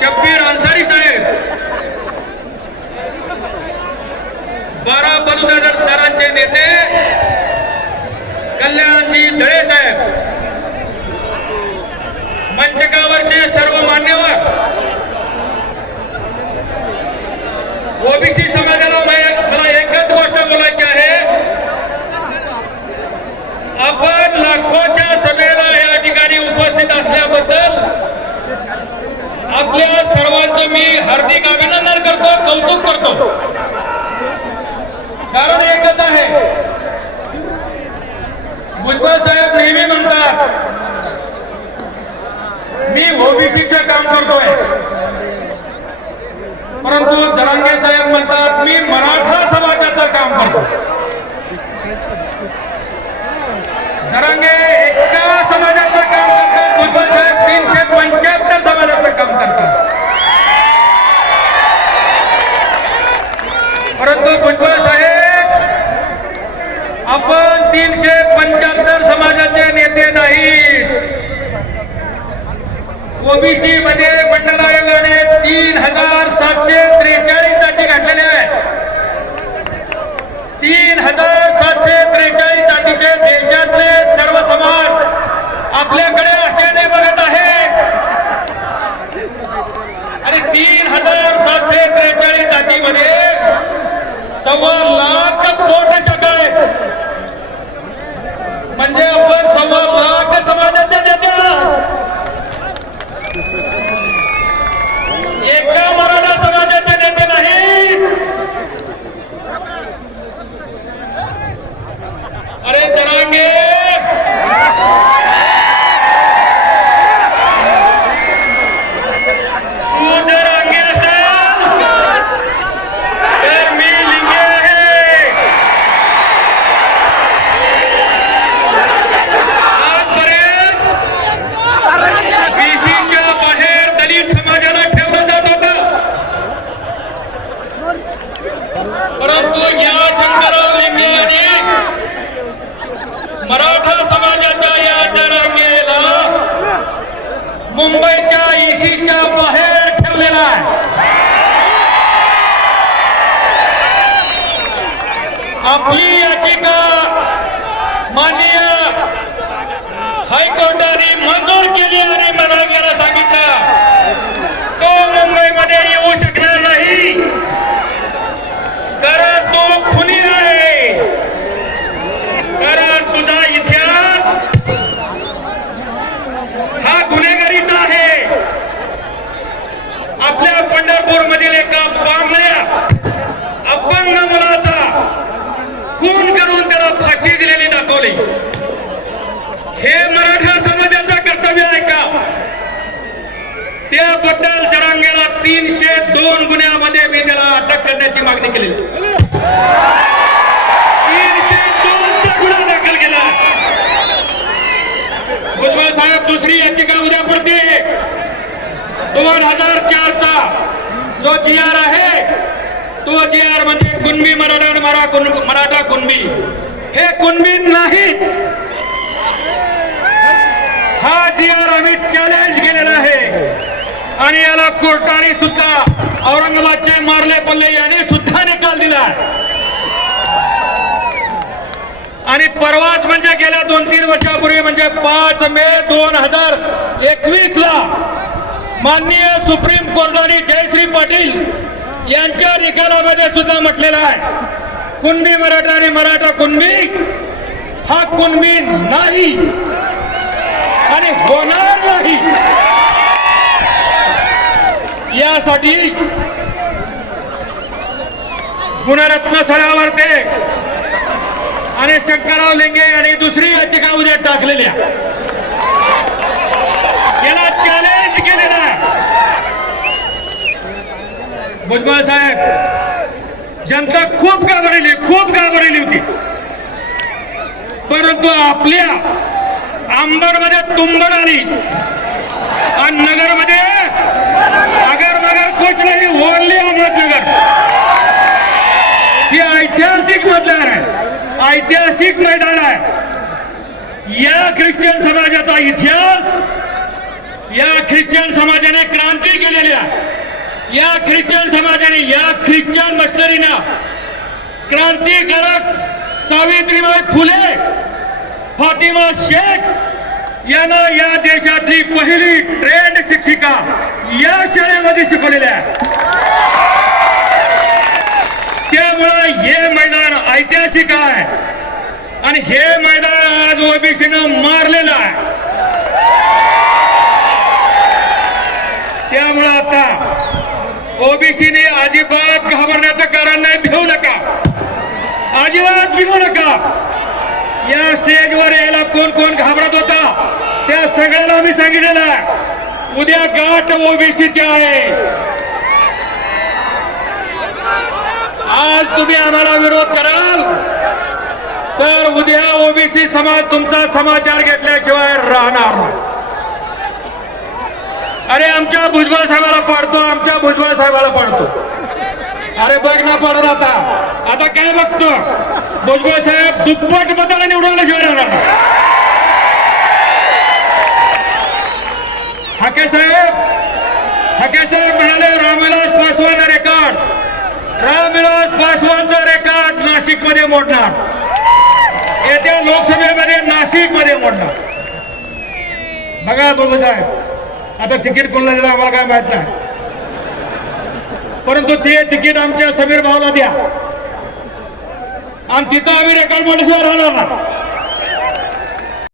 शब्बीर अन्सारी साहेब, 12 बलुतेदारांचे नेते कल्याणजी दळे साहेब, मंचकावरचे सर्व मान्यवर, ओबीसी समाजाला मला एकच गोष्ट बोलायची आहे, आपण लाखोच्या सभेला या ठिकाणी उपस्थित असल्याबद्दल आपल्या सर्वांचं मी हार्दिक अभिनंदन करतो, कौतुक करतो. कारण एकच आहे, भुजबळ साहेब नेहमी म्हणतात मी ओबीसीचं काम करतोय, परंतु जरांगे साहेब म्हणतात मी मराठा समाजाचं काम करतो. जरांगे एका समाजाचं काम करतात, भुजबळ साहेब 375 समाजाचं काम करतात. परंतु भुजबळ साहेब आपण 375 समाजाचे नेते नाहीत. ओबीसी मध्ये मंडल आयोगाने 3743 जाती घातलेल्या आहेत. 3743 जातीचे देशातले सर्व समाज आपल्याकडे आशेने बघत आहे आणि 3743 जातीमध्ये 1.25 लाख पोटशक आहेत. म्हणजे आपण 1.25 लाख समाजाचे नेते एका मराठा समाजाचे नेते नाही. अरे जरांगे, तू जरांगे असेल तर मी लिंगे आहे. आजपर्यंत बीसीच्या बाहेर दलित समाजाला ठेवलं जात होतं, परंतु या शंकरराव लिंगे यांनी मराठा समाजाच्या या जरांगेला मुंबईच्या ईसीच्या बाहेर ठेवलेला आहे. आपली याचिका माननीय हायकोर्टाने मंजूर केली आणि मला गेला सांगितलं तो मुंबईमध्ये येऊ शकणार नाही, कारण तो खुनी आहे. कारण तुझा इतिहास हा गुन्हेगारीचा आहे. आपल्या पंढरपूर मधील एका बांगड्या अपंग मुलाचा खून करून त्याला फाशी दिलेली दाखवली. हे मराठा समाजाचं कर्तव्य आहे का? त्याबद्दल जरांगेला 302 गुन्ह्यामध्ये मी त्याला अटक करण्याची मागणी केली. 302 चा गुन्हा दाखल केला. भुजबळ साहेब दुसरी याचिका उद्या पडते. 2004 चा जो GR आहे तो GR म्हणजे कुणबी मराठा कुणबी हे कुणबी नाहीत. हा GR आम्ही चॅलेंज केलेला आहे आणि याला कोर्टाने सुद्धा औरंगाबादचे मारले पल्ले यांनी सुद्धा निकाल दिला. आणि परवाच म्हणजे गेल्या 2-3 वर्षापूर्वी म्हणजे 5 मे 2021 ला माननीय सुप्रीम कोर्टाने जयश्री पाटील यांच्या निकालामध्ये सुद्धा म्हटलेलं आहे कुणबी मराठा आणि मराठा कुणबी हा कुणबी नाही आणि होणार नाही. यासाठी गुणरत्न सरावरते आणि शंकरराव लिंगे यांनी दुसरी याचिका उद्या टाकलेल्या याला चॅलेंज केलेला आहे. भुजबळ साहेब जनता खूप घाबरलेली होती, परंतु आपल्या अंबरमध्ये तुंबड आली आणि नगरमध्ये अगर मगर कुछ नाही ओनली अहमदनगर. ही ऐतिहासिक मतदार आहे, ऐतिहासिक मैदान आहे. या ख्रिश्चन समाजाचा इतिहास या ख्रिश्चन समाजाने क्रांती केलेली आहे. या ख्रिश्चन समाजाने, या ख्रिश्चन मशनरीना क्रांतिकारक सावित्रीबाई फुले, फातिमा शेख यांना या देशातली पहिली ट्रेंड शिक्षिका या शाळेमध्ये शिकवलेली आहे. त्यामुळे हे मैदान ऐतिहासिक आहे आणि हे मैदान आज ओबीसीनं मारलेलं आहे. त्यामुळे आता ओबीसीने अजिबात घाबरण्याचं कारण नाही. भिवू नका, अजिबात भिवू नका. या स्टेजवर यायला कोण कोण घाबरत होता त्या सगळ्यांना आम्ही सांगितलेलं आहे, उद्या गाठ ओबीसीची आहे. आज तुम्ही आम्हाला विरोध कराल तर उद्या ओबीसी समाज तुमचा समाचार घेतल्याशिवाय राहणार नाही. अरे आमच्या भुजबळ साहेबाला पाडतो, आमच्या भुजबळ साहेबाला पाडतो. अरे बघ ना पडत आता काय बघतो, भुजबळ साहेब दुप्पट मताला निवडवल्याशिवाय राहणार नाही. हाके साहेब म्हणाले रामविलास पासवान रेकॉर्ड, रामविलास पासवानचा रेकॉर्ड नाशिक मध्ये मोडणार, येत्या लोकसभेमध्ये नाशिक मध्ये मोडणार. बघा बाबू साहेब, आता तिकीट कोणाला दिलं आम्हाला काय माहित नाही, परंतु ते तिकीट आमच्या समीर भावाला द्या आणि तिथं आम्ही रेकॉर्ड मोडल्याशिवाय राहणार ना.